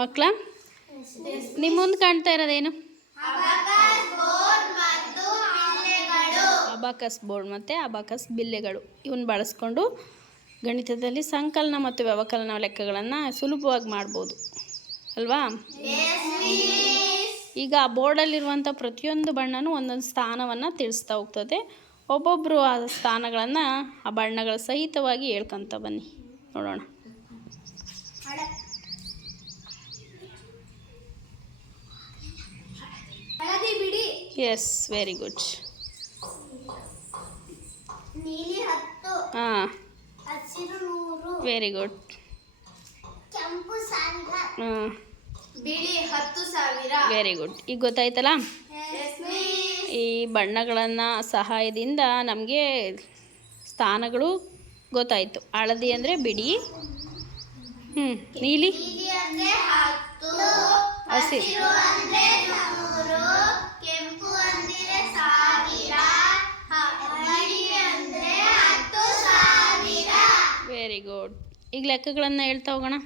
ಮಕ್ಕಳ ನಿಮ್ಮ ಮುಂದೆ ಕಾಣ್ತಾ ಇರೋದೇನು? ಅಬಾಕಸ್ ಬೋರ್ಡ್ ಮತ್ತು ಅಬಾಕಸ್ ಬಿಲ್ಲೆಗಳು ಇವನ್ನ ಬಳಸ್ಕೊಂಡು ಗಣಿತದಲ್ಲಿ ಸಂಕಲನ ಮತ್ತು ವ್ಯವಕಲನ ಲೆಕ್ಕಗಳನ್ನು ಸುಲಭವಾಗಿ ಮಾಡ್ಬೋದು ಅಲ್ವಾ? ಈಗ ಆ ಬೋರ್ಡಲ್ಲಿರುವಂಥ ಪ್ರತಿಯೊಂದು ಬಣ್ಣನೂ ಒಂದೊಂದು ಸ್ಥಾನವನ್ನು ತಿಳಿಸ್ತಾ ಹೋಗ್ತದೆ. ಒಬ್ಬೊಬ್ಬರು ಆ ಸ್ಥಾನಗಳನ್ನು ಆ ಬಣ್ಣಗಳ ಸಹಿತವಾಗಿ ಹೇಳ್ಕೊತ ಬನ್ನಿ, ನೋಡೋಣ. Yes, very good. ಹಾಂ, ವೆರಿ ಗುಡ್. ಹಾಂ, ಬಿಳಿ 10,000. Very good. ಈಗ ಗೊತ್ತಾಯ್ತಲ್ಲ? ಈ ಬಣ್ಣಗಳನ್ನು ಸಹಾಯದಿಂದ ನಮಗೆ ಸ್ಥಾನಗಳು ಗೊತ್ತಾಯಿತು. ಹಳದಿ ಅಂದರೆ ಬಿಡಿ, ನೀಲಿ ಹಸಿರು, ಕೆಂಪು ಅಂದರೆ 1000, ಬಿಳಿ ಅಂದರೆ 10,000. Very good. ಈಗ ಲೆಕ್ಕಗಳನ್ನು ಹೇಳ್ತಾ ಹೋಗೋಣ.